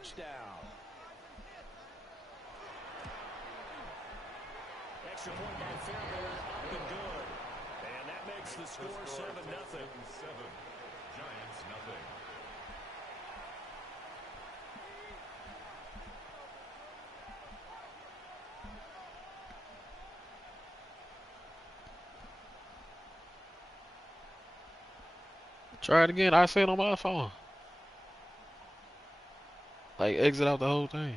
touchdown. Extra point by Fairbairn, up and good. And that makes the score 7-0. 7, Giants nothing. Try it again. I say it on my phone. Like, exit out the whole thing.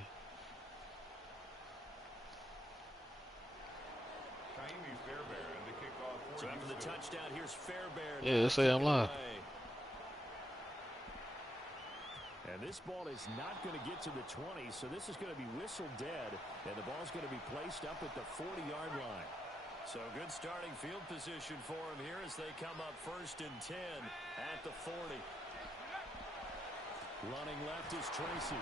So after the touchdown, here's Fairbairn. Yeah, say I'm live. And this ball is not going to get to the 20, so this is going to be whistled dead, and the ball's going to be placed up at the 40-yard line. So good starting field position for him here as they come up 1st and 10 at the 40. Running left is Tracy.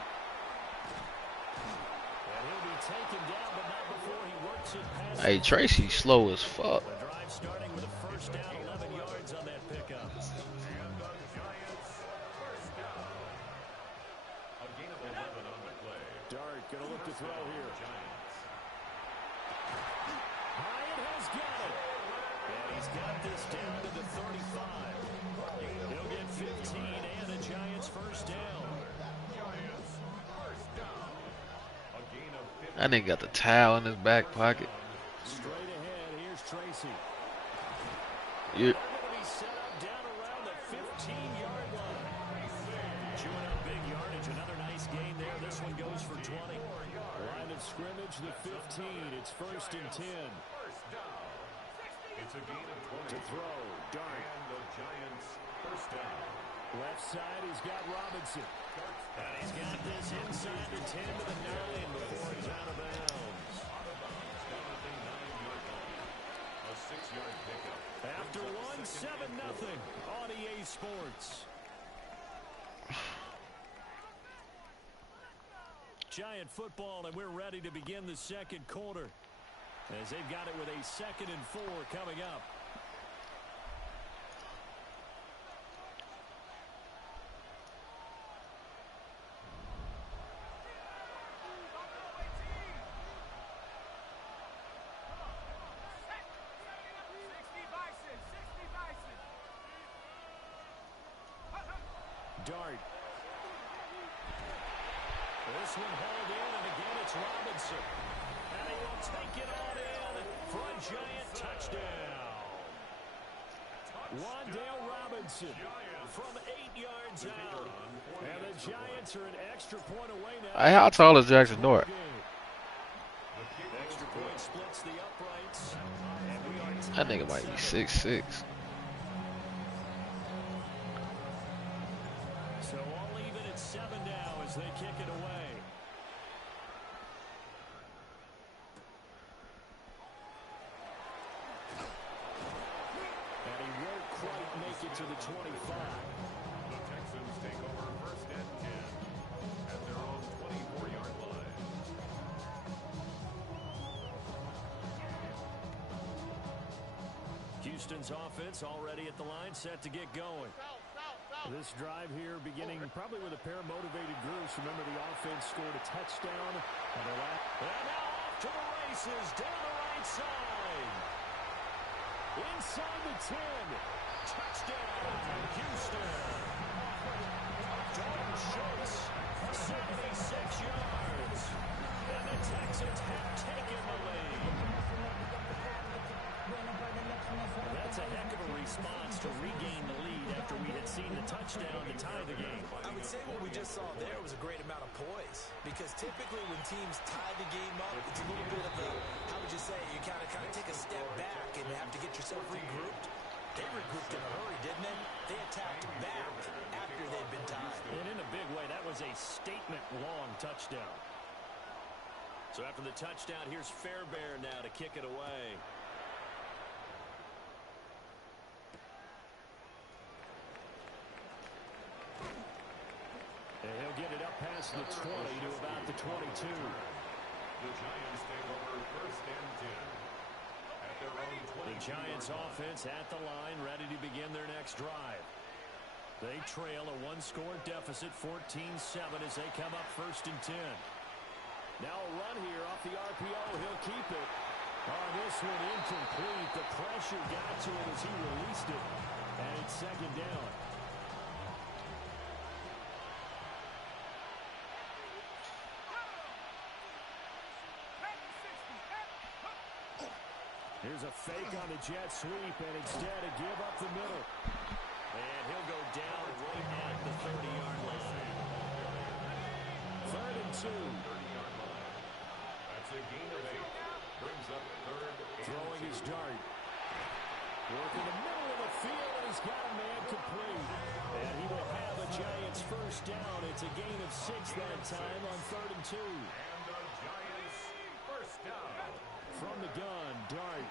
And he'll be taken down, but not before he works it past. Hey, Tracy's slow as fuck. The drive starting with a 1st down, 11 yards on that pickup. And the Giants 1st down. A gain of 11 on the play. Dart going to look to throw here. Hyatt has got it. And he's got this down to the 35. He'll get 15 and the Giants 1st down. Giants 1st down. A gain of 15. That nigga got the towel in his back pocket. Straight ahead, here's Tracy. You. They're going to be set up down around the 15-yard line. Chewing up big yardage. Another nice gain there. This one goes for 20. Line of scrimmage, the 15. It's 1st and 10. It's a gain of 20. To throw, Dart. And the Giants 1st down. Left side, he's got Robinson. And he's got this inside the 10 to the 9 before he's out of bounds. Down at the 9-yard line. A 6-yard pickup. After one, 7-0 on EA Sports. Giant football, and we're ready to begin the 2nd quarter. As they've got it with a 2nd and 4 coming up. Dart. This one hauled in, and again it's Robinson. And he will take it on in for a Giant touchdown. Wandale Robinson from 8 yards out. And the Giants are an extra point away now. Hey, how tall is Jackson Dart? Extra point splits the uprights. And we are That nigga might be 6'6". So all even at 7 now as they kick it away. And he won't quite make it to the 25. The Texans take over 1st and 10 at their own 24-yard line. Houston's offense already at the line, set to get going. This drive here beginning probably with a pair of motivated groups. Remember, the offense scored a touchdown. And now off to the races down the right side. Inside the 10. Touchdown, Houston. Dalton Schultz, 76 yards. And the Texans have taken the lead. That's a heck of a response to regain the lead after we had seen the touchdown to tie the game. I would say what we just saw there was a great amount of poise, because typically when teams tie the game up, it's a little bit of a, how would you say, you kind of take a step back and have to get yourself regrouped. They regrouped in a hurry, didn't they? They attacked back after they'd been tied. And in a big way, that was a statement-long touchdown. So after the touchdown, here's Fairbairn now to kick it away. And he'll get it up past the 20 to about the 22. The Giants take over 1st and 10 at their own 20. The Giants offense at the line, ready to begin their next drive. They trail a one-score deficit, 14-7, as they come up 1st and 10. Now a run here off the RPO. He'll keep it. Oh, this one incomplete. The pressure got to it as he released it. And it's 2nd down. Here's a fake on the jet sweep, and instead a give up the middle. And he'll go down right at the 30-yard line. 3rd and 2. That's a gain of 8. Brings up 3rd. Throwing his dart. Working the middle of the field, and he's got a man complete. And he will have a Giants 1st down. It's a gain of 6 that time on 3rd and 2. And the Giants 1st down. From the gun, Dart.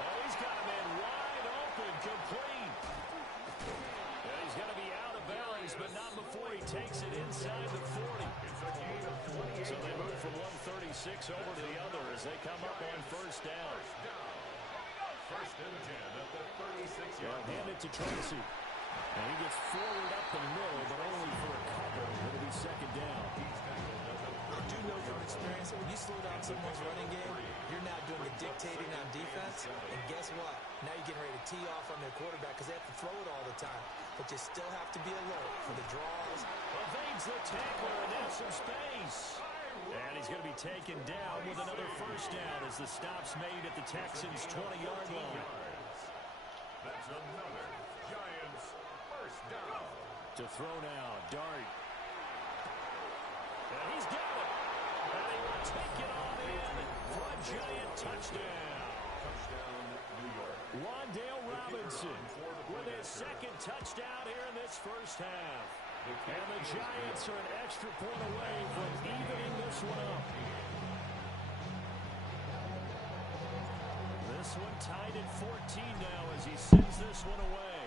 Oh, he's got a man wide open, complete. And he's going to be out of bounds, but not before he takes it inside the 40. It's a gain of 28. So they move from 136 over to the other as they come up on 1st down. 1st and 10 at the 36-yard line. Hand it to Tracy. And he gets forward up the middle, but only for a couple. It'll be 2nd down. I do know from experience that when you slow down someone's running game, you're now doing the dictating on defense. And guess what? Now you're getting ready to tee off on their quarterback because they have to throw it all the time. But you still have to be alert for the draws. Evades the tackler and has some space. And he's going to be taken down with another 1st down as the stop's made at the Texans' 20-yard line. That's another Giants 1st down. To throw now, Dart. And he's got it. And he will take it on in for a Giant touchdown. Touchdown, New York. Wandale Robinson with his 2nd touchdown here in this 1st half. And the Giants are an extra point away from evening this one up. This one tied at 14 now as he sends this one away.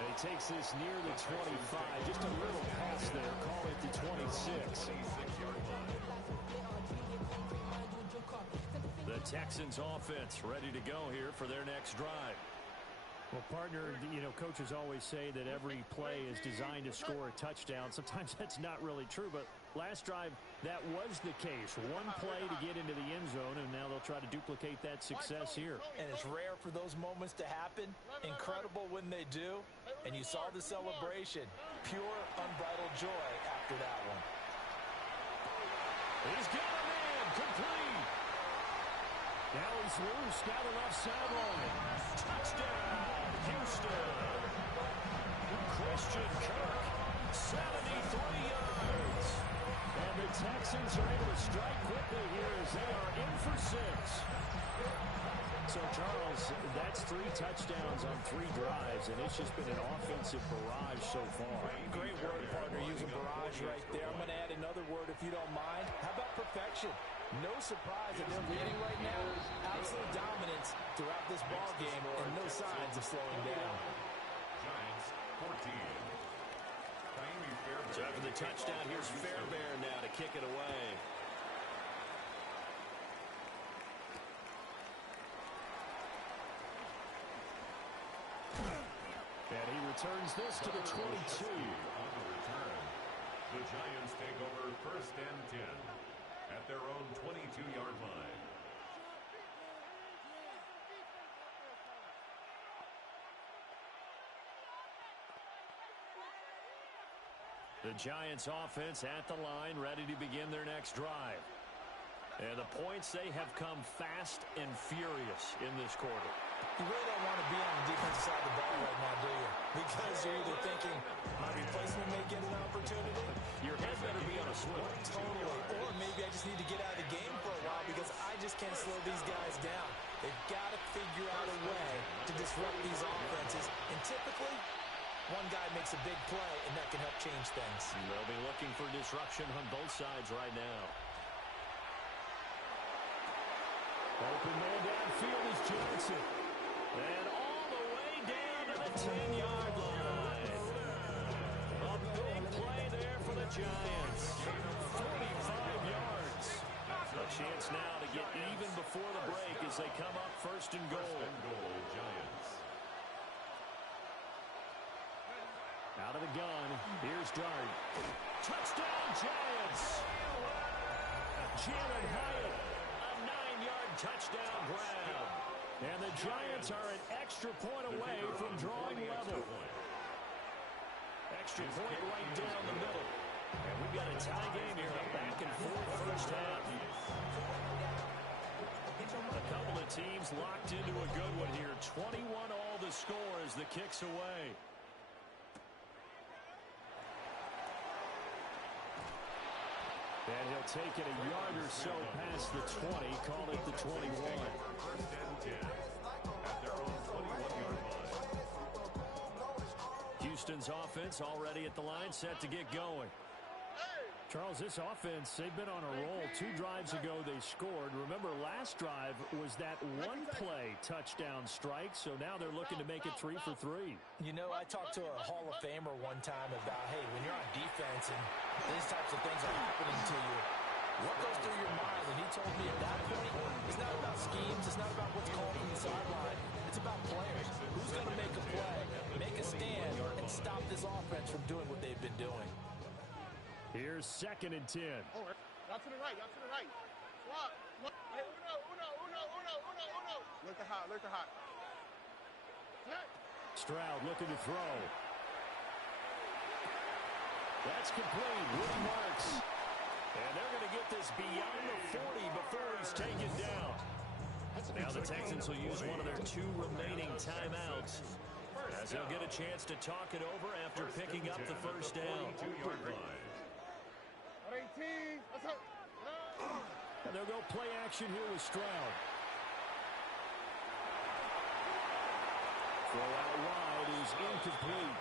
And he takes this near the 25. Just a little pass there. Call it the 26. The Texans offense ready to go here for their next drive. Well, partner, you know, coaches always say that every play is designed to score a touchdown. Sometimes that's not really true, but last drive, that was the case. One play to get into the end zone, and now they'll try to duplicate that success here. And it's rare for those moments to happen. Incredible when they do. And you saw the celebration. Pure, unbridled joy after that one. He's got a man complete. Now he's loose down the left sideline. Touchdown, Houston. Christian Kirk, 73 yards. And the Texans are able to strike quickly here as they are in for 6. So, Charles, that's 3 touchdowns on 3 drives, and it's just been an offensive barrage so far. Great word, partner, using barrage right there. I'm going to add another word if you don't mind. How about perfection? No surprise that they're leading right now. Absolute dominance throughout this ball game, and no signs of slowing down. Giants 14. So after the touchdown, here's Fairbairn now to kick it away. And he returns this to the 22. On the return, the Giants take over 1st and 10 at their own 22-yard line. The Giants offense at the line, ready to begin their next drive. And the points, they have come fast and furious in this quarter. You really don't want to be on the defensive side of the ball right now, do you? Because you're either thinking, my replacement may get an opportunity. Your head better be on a swivel. Totally. Or maybe I just need to get out of the game for a while because I just can't slow these guys down. They've got to figure out a way to disrupt these offenses. And typically, one guy makes a big play, and that can help change things. They'll be looking for disruption on both sides right now. Open man downfield is Johnson. And all the way down to the 10-yard line. A big play there for the Giants. 45 yards. A chance now to before the break as they come up first and goal. First and goal, Giants. Out of the gun. Here's Dart. Touchdown, Giants! Jalen Hyatt, a 9-yard touchdown grab. And the Giants are an extra point away from drawing level. Extra point right down the middle. And we've got a tie game here, a back and forth first half. A couple of teams locked into a good one here. 21 all the score as the kick's away. And he'll take it a yard or so past the 20, call it the 21. First and 10 at their own 21-yard line. Houston's offense already at the line, set to get going. Charles, this offense, they've been on a roll. 2 drives ago they scored. Remember, last drive was that one-play touchdown strike, so now they're looking to make it 3 for 3. You know, I talked to a Hall of Famer one time about, hey, when you're on defense and these types of things are happening to you, what goes through your mind? And he told me at that point, it's not about schemes, it's not about what's called from the sideline. It's about players. Who's going to make a play, make a stand, and stop this offense from doing what they've been doing? Here's 2nd and 10. Oh, y'all to the right, y'all to the right. Swap. Hey, uno. Look to hot. Stroud looking to throw. That's complete. Woody marks. And they're going to get this beyond the 40 before he's taken down. Now the Texans will use one of their 2 remaining timeouts as they'll get a chance to talk it over after picking up the first down. 42-yard line. 18. Let's go. And they'll go play action here with Stroud. Throw out wide is incomplete.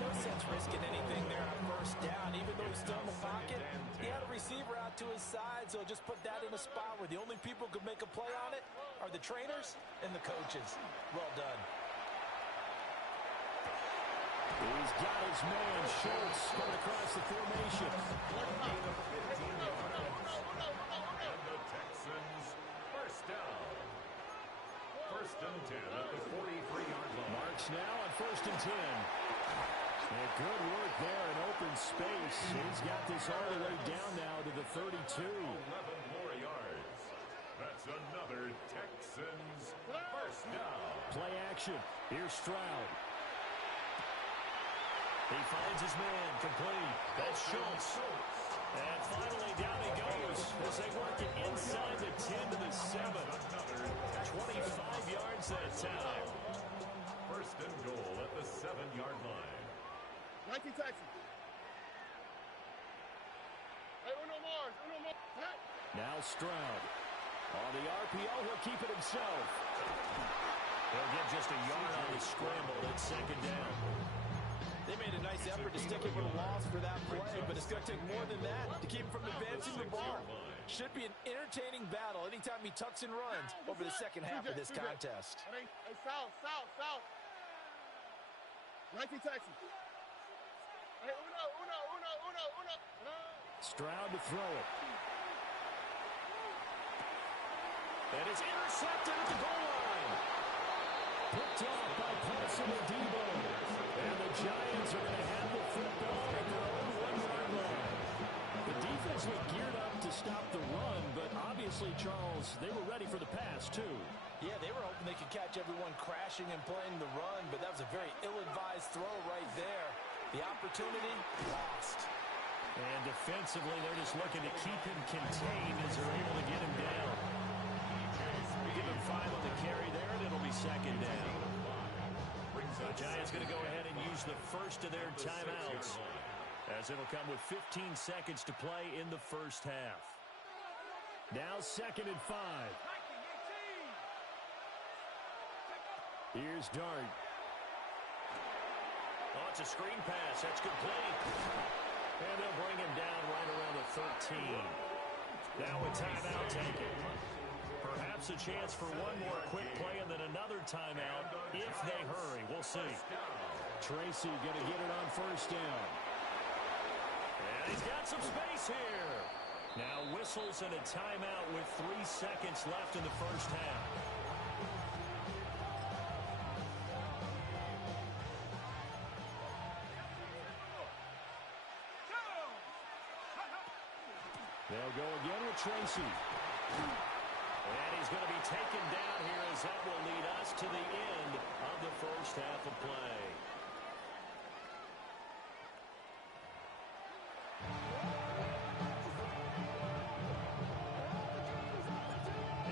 No sense risking anything there on first down. Even though he's still in the pocket, he had a receiver out to his side, so just put that in a spot where the only people who could make a play on it are the trainers and the coaches. Well done. He's got his man, Schultz, coming across the formation. And the Texans first down. First and 10 at the 43-yard line. Marks now on 1st and 10. And good work there in open space. He's got this all the way down now to the 32. 11 more yards. That's another Texans first down. Play action. Here's Stroud. He finds his man, complete. That's Schultz. And finally down he goes as they work it inside the 10 to the 7. 25 yards that time. First and goal at the 7-yard line. 19 Texans. Hey, uno more. Hey. Now Stroud. On the RPO, he'll keep it himself. He'll get just a yard on the scramble at 2nd down. They made a nice effort to stick it with a loss for that play, but it's going to take more than that to keep him from advancing the ball. Should be an entertaining battle anytime he tucks and runs over the second half of this contest. Hey, south. 19 Texans. Hey, uno. Stroud to throw it. And it's intercepted at the goal line. Picked off by Paulson and Debo. And the Giants are going to have the football at their own 1-yard line. The defense looked geared up to stop the run, but obviously, Charles, they were ready for the pass, too. Yeah, they were hoping they could catch everyone crashing and playing the run, but that was a very ill-advised throw right there. The opportunity lost. And defensively, they're just looking to keep him contained as they're able to get him down. Give him 5 on the carry there, and it'll be 2nd down. The Giants going to go ahead and use the first of their timeouts, as it'll come with 15 seconds to play in the first half. Now 2nd and 5. Here's Dart. Oh, it's a screen pass. That's complete. And they'll bring him down right around the 13. Now a timeout taken. Perhaps a chance for one more quick play and then another timeout if they hurry. We'll see. Tracy going to get it on 1st down. And he's got some space here. Now whistles and a timeout with 3 seconds left in the first half. They'll go again with Tracy. And he's going to be taken down here as that will lead us to the end of the first half of play.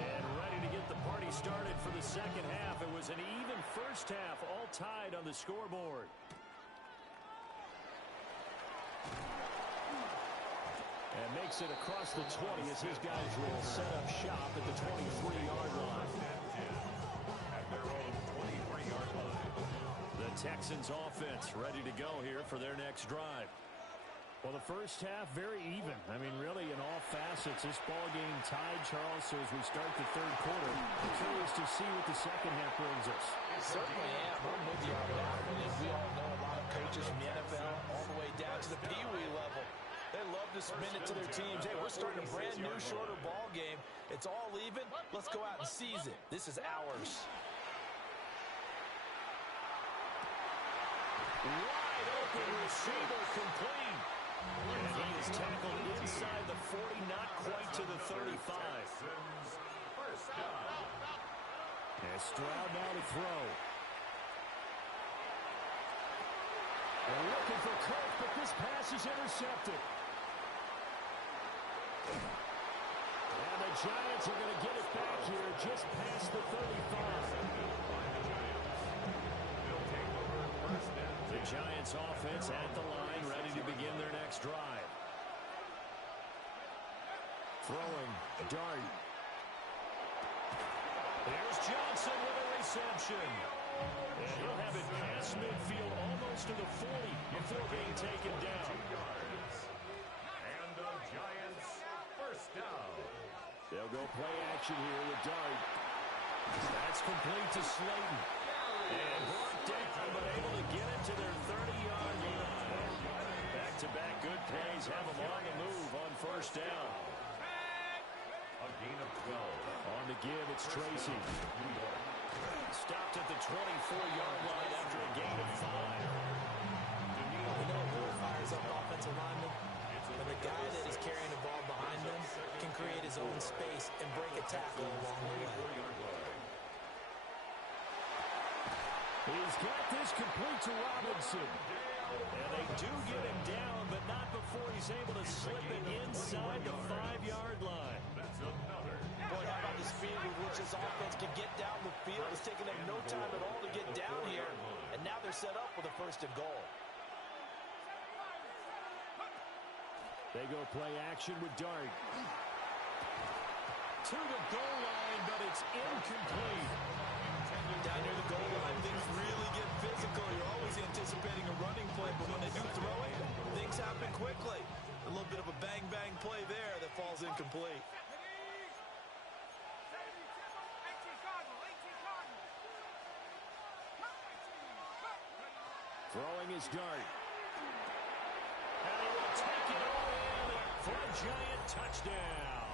And ready to get the party started for the second half. It was an even first half, all tied on the scoreboard. And makes it across the 20 as his guys will set up shop at the 23-yard line. At their own 23-yard line. The Texans offense ready to go here for their next drive. Well, the first half very even. I mean, really in all facets, this ball game tied, Charles. So as we start the third quarter, I'm curious to see what the second half brings us. Certainly am. I'm with you on that one. And we all know a lot of coaches from the NFL all the way down to the Pee Wee level. They love to submit it to their teams. Hey, we're starting a brand new, shorter ball game. It's all even. Let's go out and seize it. This is ours. Wide open receiver complete. And he is tackled inside the 40, not quite to the 35. First down. And Stroud now to throw. They're looking for Kirk, but this pass is intercepted. And the Giants are going to get it back here just past the 35. The Giants offense at the line, ready to begin their next drive. Throwing, dart. There's Johnson with a reception. And he'll have it past midfield almost to the 40 before being taken down. And the Giants first down. They'll go play action here with Dart. That's complete to Slayton. And brought down, but able to get it to their 30-yard line. Back-to-back good plays have them on the move on first down. A gain of 12. On the give, it's Tracy. Stopped at the 24-yard line after a gain of 5. You know what really fires up offensive linemen? When the guy that is carrying the ball behind them can create his own space and break a tackle along the way. He's got this complete to Robinson. And they do get him down, but not before he's able to slip it inside the 5-yard line. That's another. Boy, how about the speed with which this offense can get down the field? It's taken them no time at all to get down here. And now they're set up with a first and goal. They go play action with Dart. To the goal line, but it's incomplete. Down near the goal line, things really get physical. You're always anticipating a running play, but when they do throw it, things happen quickly. A little bit of a bang-bang play there that falls incomplete. Throwing his Dart. And he will take it all in for a Giant touchdown.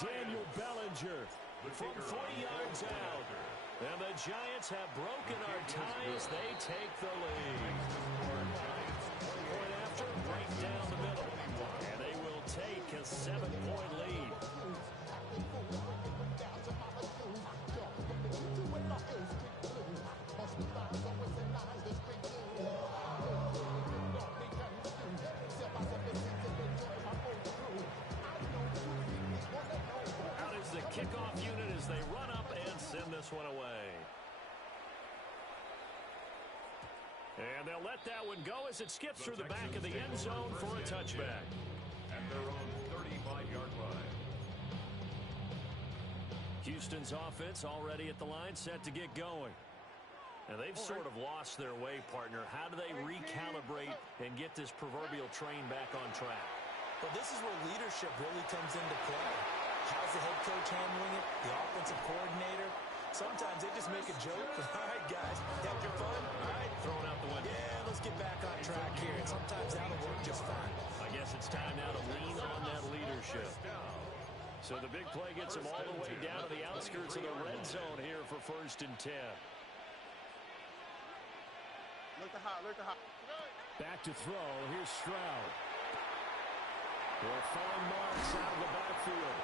Daniel Bellinger from 40 yards out. And the Giants have broken our ties. They take the lead. Point after, right down the middle. And they will take a 7-point lead. Out is the kickoff unit as they run up and send this one away. And they'll let that one go as it skips through the back of the end zone for a touchback. At their own 35-yard line. Houston's offense already at the line, set to get going. And they've sort of lost their way, partner. How do they recalibrate and get this proverbial train back on track? Well, this is where leadership really comes into play. How's the head coach handling it? The offensive coordinator? Sometimes they just just make a joke? All right, guys, have your fun. All right, Throwing out the window. yeah, let's get back on track here. And sometimes that'll work just fine. I guess it's time now to lean on that leadership. So the big play gets him all the way down to the outskirts of the red zone here for 1st and 10. Look to hot, look to hot. Back to throw. Here's Stroud. They'll find Marks out of the backfield.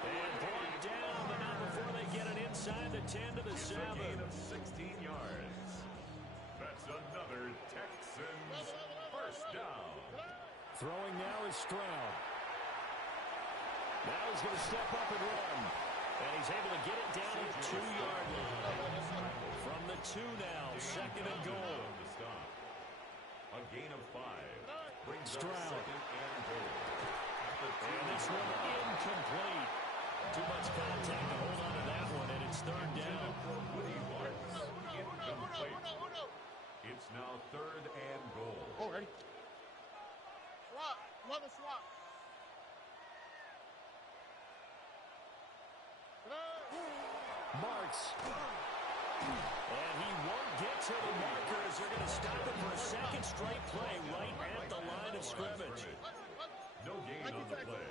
And brought down, but not before they get it inside the 10 to the 7. A gain of 16 yards. That's another Texans first down. Throwing now is Stroud. Now he's going to step up and run. And he's able to get it down to the 2-yard line. From the 2 now, 2nd and goal. A gain of 5. Brings Stroud. up 2nd and goal. And this one incomplete. Too much contact to hold on to that one, and it's 3rd down. It's now 3rd and goal. Oh, ready? Swap. Another swap. Marks. And he won't get to the markers. They're going to stop it for a 2nd straight play right at the line of scrimmage. No gain on the play.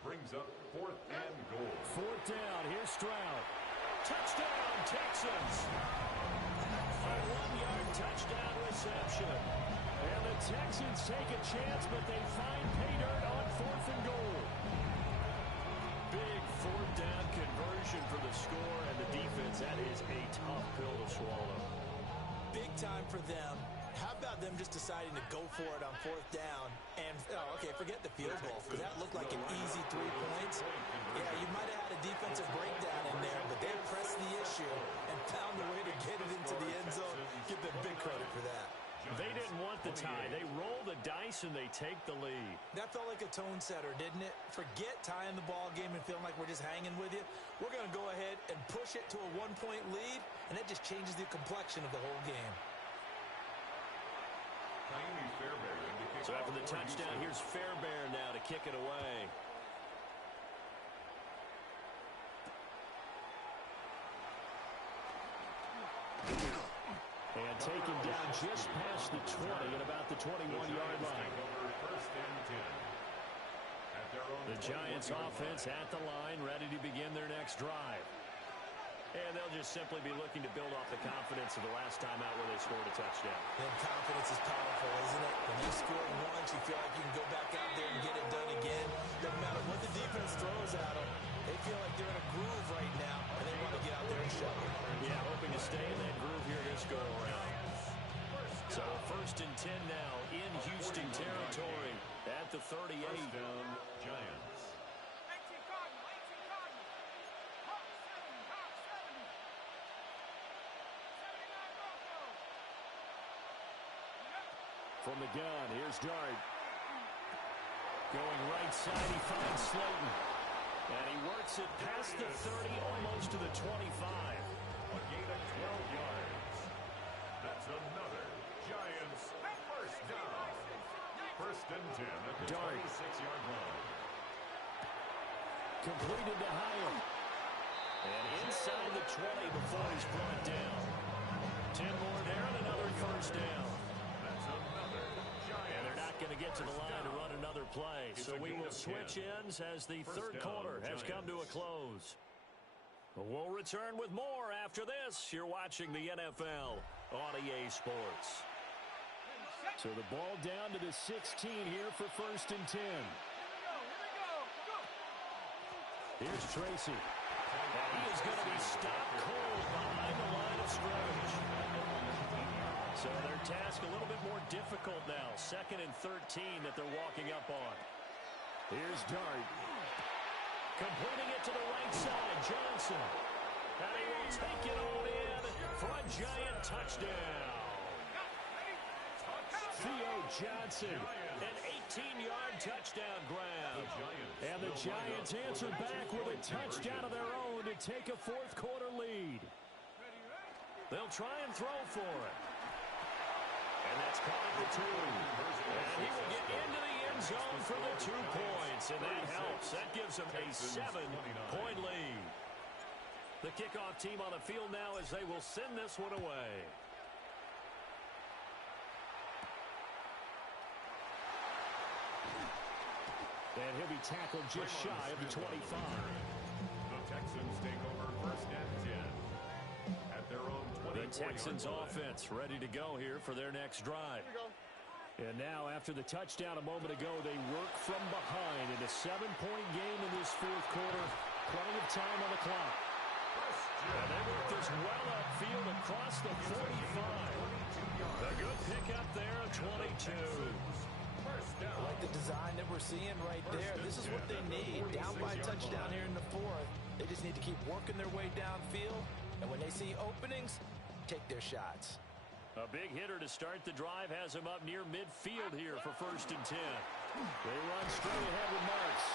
Brings up 4th and goal. 4th down. Here's Stroud. Touchdown, Texans. A 1-yard touchdown reception. And the Texans take a chance, but they find pay dirt on 4th and goal. Big 4th down conversion for the score, and the defense, that is a tough pill to swallow. Big time for them. How about them just deciding to go for it on 4th down? And, okay, forget the field goal, because that looked like an easy 3 points. Yeah, you might have had a defensive breakdown in there, but they pressed the issue and found a way to get it into the end zone. Give them big credit for that. They didn't want the tie. They roll the dice, and they take the lead. That felt like a tone setter, didn't it? Forget tying the ball game and feeling like we're just hanging with you. We're going to go ahead and push it to a 1-point lead, and that just changes the complexion of the whole game. So after the touchdown, here's Fairbairn now to kick it away. And taken down just past the 20 at about the 21-yard line. The Giants offense at the line, ready to begin their next drive. And they'll just simply be looking to build off the confidence of the last time out where they scored a touchdown. And confidence is powerful, isn't it? When you score once, you feel like you can go back out there and get it done again. Doesn't matter what the defense throws at them. They feel like they're in a groove right now, and they want to get out there and show it. Yeah, hoping to stay in that groove here this go-around. So 1st and 10 now in Houston territory at the 38. First down, Giants. From the gun, here's Dart. Going right side, he finds Slayton. And he works it past the 30, almost to the 25. A gain of 12 yards. That's another Giants first down. 1st and 10 at the 26-yard line. Completed to Hyatt. And inside the 20 before he's brought down. 10 more there and another first down. And they're not going to get to the line to run another play. So we will switch ends as the 3rd quarter has come to a close. We'll return with more after this. You're watching the NFL on EA Sports. So the ball down to the 16 here for 1st and 10. Here's Tracy. And he is going to be stopped cold behind the line of scrimmage. So their task a little bit more difficult now. 2nd and 13 that they're walking up on. Here's Dart. Completing it to the right side, Johnson. And he will take it on in for a Giant touchdown. Theo Johnson, an 18-yard touchdown grab. And the Giants answer back with a touchdown of their own to take a 4th quarter lead. They'll try and throw for it. And that's caught at the 2. And he will get into the end zone for the 2 points. And that helps. That gives them a 7-point lead. The kickoff team on the field now as they will send this one away. And he'll be tackled just shy of the 25. The Texans take over 1st and 10 at their own 24-yard line. The Texans offense ready to go here for their next drive. And now, after the touchdown a moment ago, they work from behind in a 7-point game in this fourth quarter. Plenty of time on the clock. And they work this well upfield across the 45. A good pickup there, 22. I like the design that we're seeing right there. This is what they need. Down by a touchdown here in the fourth. They just need to keep working their way downfield. And when they see openings, take their shots. A big hitter to start the drive has him up near midfield here for 1st and 10. They run straight ahead with Marks.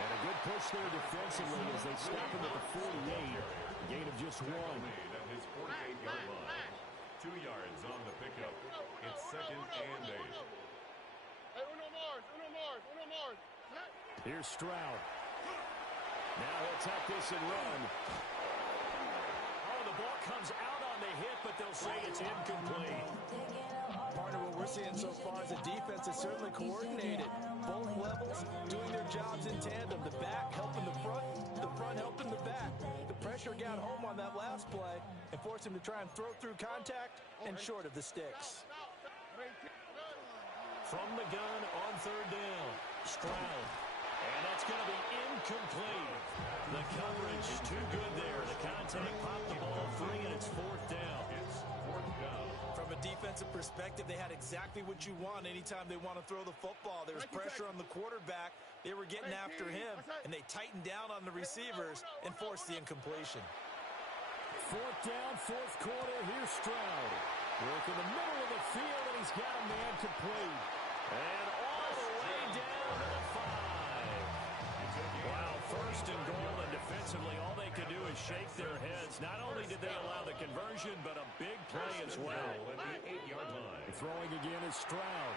And a good push there defensively as they stop him at the 48. A gain of just 1. At his 48-yard line. 2 yards on the pickup. It's 2nd and 8. Hey, Uno Mars. Here's Stroud. Now he'll tuck this and run. Oh, the ball comes out on the hit, but they'll say it's incomplete. Partner, what we're seeing so far is the defense is certainly coordinated. Both levels doing their jobs in tandem. The back helping the front helping the back. The pressure got home on that last play and forced him to try and throw through contact and short of the sticks. From the gun on 3rd down, Stroud. And that's going to be incomplete. The coverage too good there. The contact popped the ball free, and it's 4th down. It's 4th down. From a defensive perspective, they had exactly what you want anytime they want to throw the football. There's pressure on the quarterback. They were getting after him, and they tightened down on the receivers and forced the incompletion. 4th down, 4th quarter. Here's Stroud. Work in the middle of the field, and he's got a man complete. And all the way down to the 5. Wow, 1st and goal, and defensively, all they could do is shake their heads. Not only did they allow the conversion, but a big play as well. At the 8-yard line. Throwing again is Stroud.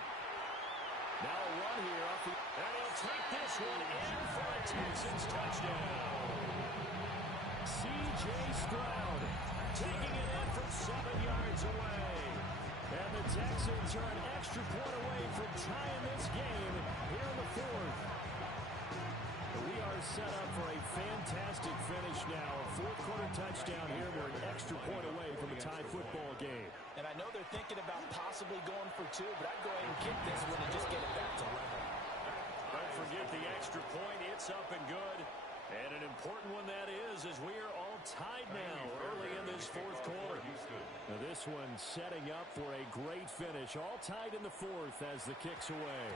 Now a run here off the... And he'll take this one in for a Texans touchdown. C.J. Stroud taking it in from 7 yards away. And the Texans are an extra point away from tying this game here in the 4th. We are set up for a fantastic finish now. A 4th quarter touchdown here. We're an extra point away from a tie football game. And I know they're thinking about possibly going for 2, but I'd go ahead and kick this one and just get it back to level. Don't forget the extra point. It's up and good. And an important one that is, as we are all tied now early in this 4th quarter. Now this one setting up for a great finish. All tied in the 4th as the kick's away.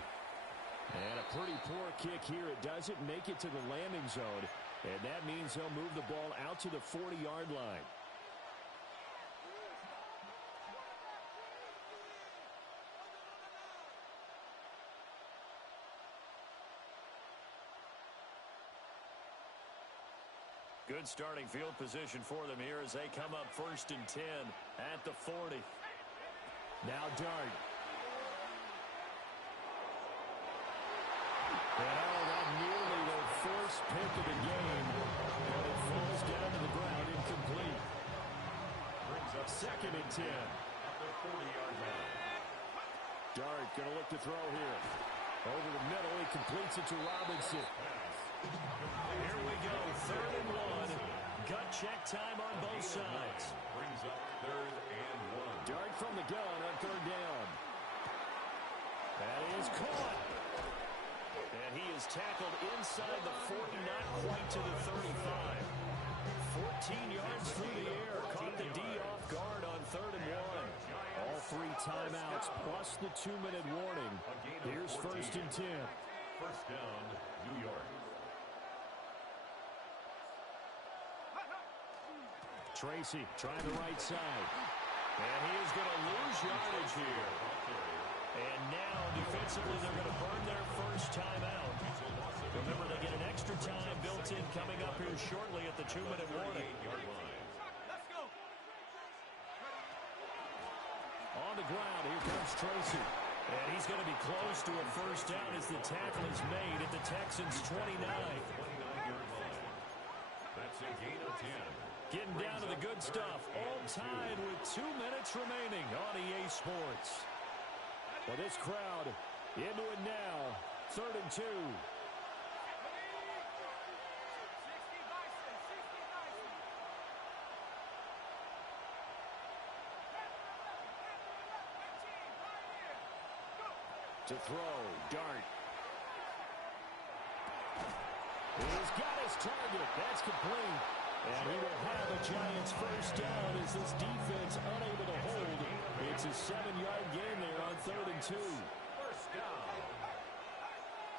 And a pretty poor kick here. It doesn't make it to the landing zone. And that means they'll move the ball out to the 40-yard line. Good starting field position for them here as they come up 1st and 10 at the 40. Now Dart. And that nearly their first pick of the game. And it falls down to the ground incomplete. Brings up 2nd and 10. At the 40-yard line. Dart going to look to throw here. Over the middle, he completes it to Robinson. Here we go, 3rd and 1. Gut check time on both sides. Brings up 3rd and 1. Dart from the gun on 3rd down. That is caught. And he is tackled inside the 40, not quite to the 35. 14 yards through the air. Caught the D off guard on 3rd and 1. All 3 timeouts plus the 2-minute warning. Here's 1st and 10. 1st down, New York. Tracy trying the right side. And he is going to lose yardage here. And now, defensively, they're going to burn their first timeout. Remember, they get an extra time built in coming up here shortly at the 2-minute warning. On the ground, here comes Tracy. And he's going to be close to a first down as the tackle is made at the Texans' 29. That's a gain of 10. Getting down to the good stuff. All tied with 2 minutes remaining on EA Sports. Well, this crowd into it now. 3rd and 2. To throw, Dart. He's got his target. That's complete. And he will have a Giants first down as this defense unable to hold. It's a 7-yard gain there on 3rd and 2. First down.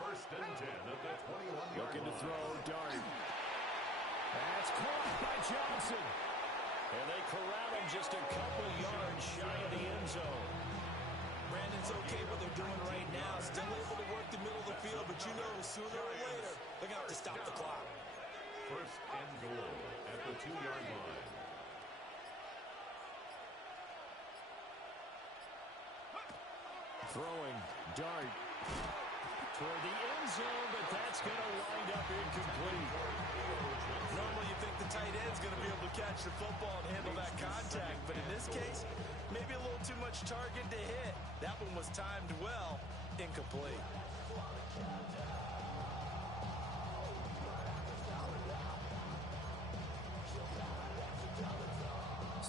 1st and 10 of the 21-yard line. Looking to throw, Dart. That's caught by Johnson. And they corral him just a couple yards shy of the end zone. Brandon's okay what they're doing right now. Still able to work the middle of the field, but you know sooner or later they're going to have to stop the clock. 1st and goal at the 2-yard line. Throwing, Dart. Toward the end zone, but that's going to wind up incomplete. Normally you think the tight end's going to be able to catch the football and handle that contact, but in this case, maybe a little too much target to hit. That one was timed well, incomplete.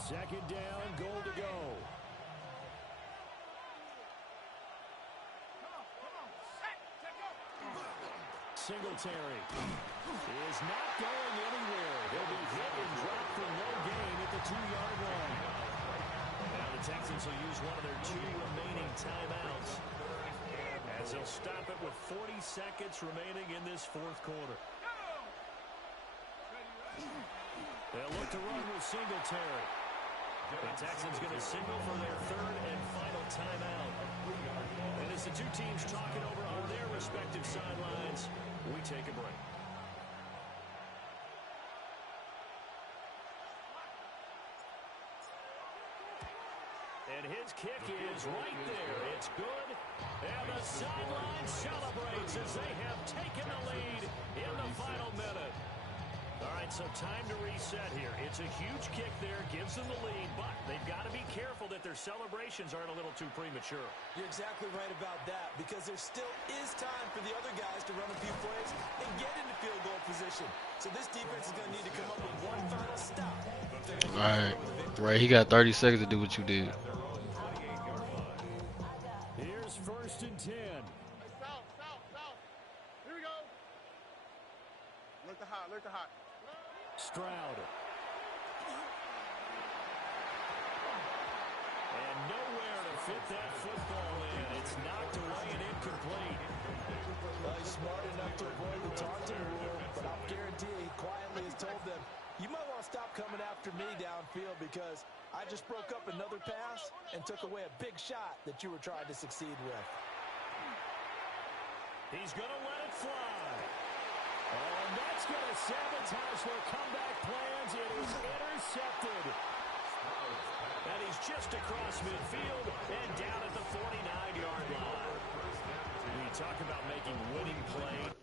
Second down, goal to go. Singletary is not going anywhere. He'll be hit and dropped for no gain at the 2-yard line. Now the Texans will use one of their 2 remaining timeouts as they'll stop it with 40 seconds remaining in this 4th quarter. They'll look to run with Singletary. The Texans going to signal for their 3rd and final timeout. And as the 2 teams talking over on their respective sidelines, we take a break. And his kick is right there. It's good. And the sideline celebrates as they have taken the lead in the final minute. All right, so time to reset here. It's a huge kick there, gives them the lead, but they've got to be careful that their celebrations aren't a little too premature. You're exactly right about that, because there still is time for the other guys to run a few plays and get into field goal position. So this defense is going to need to come up with one final stop. Right, he got 30 seconds to do what you did. Here's 1st and 10. South. Here we go. Look to hot. Stroud. And nowhere to fit that football in. It's knocked away and incomplete. Well, he's smart enough to avoid the taunting rule, but I'll guarantee he quietly has told them, you might want to stop coming after me downfield because I just broke up another pass and took away a big shot that you were trying to succeed with. He's going to let it fly. And that's going to sabotage their comeback plans. It is intercepted. And he's just across midfield and down at the 49-yard line. When you talk about making winning plays,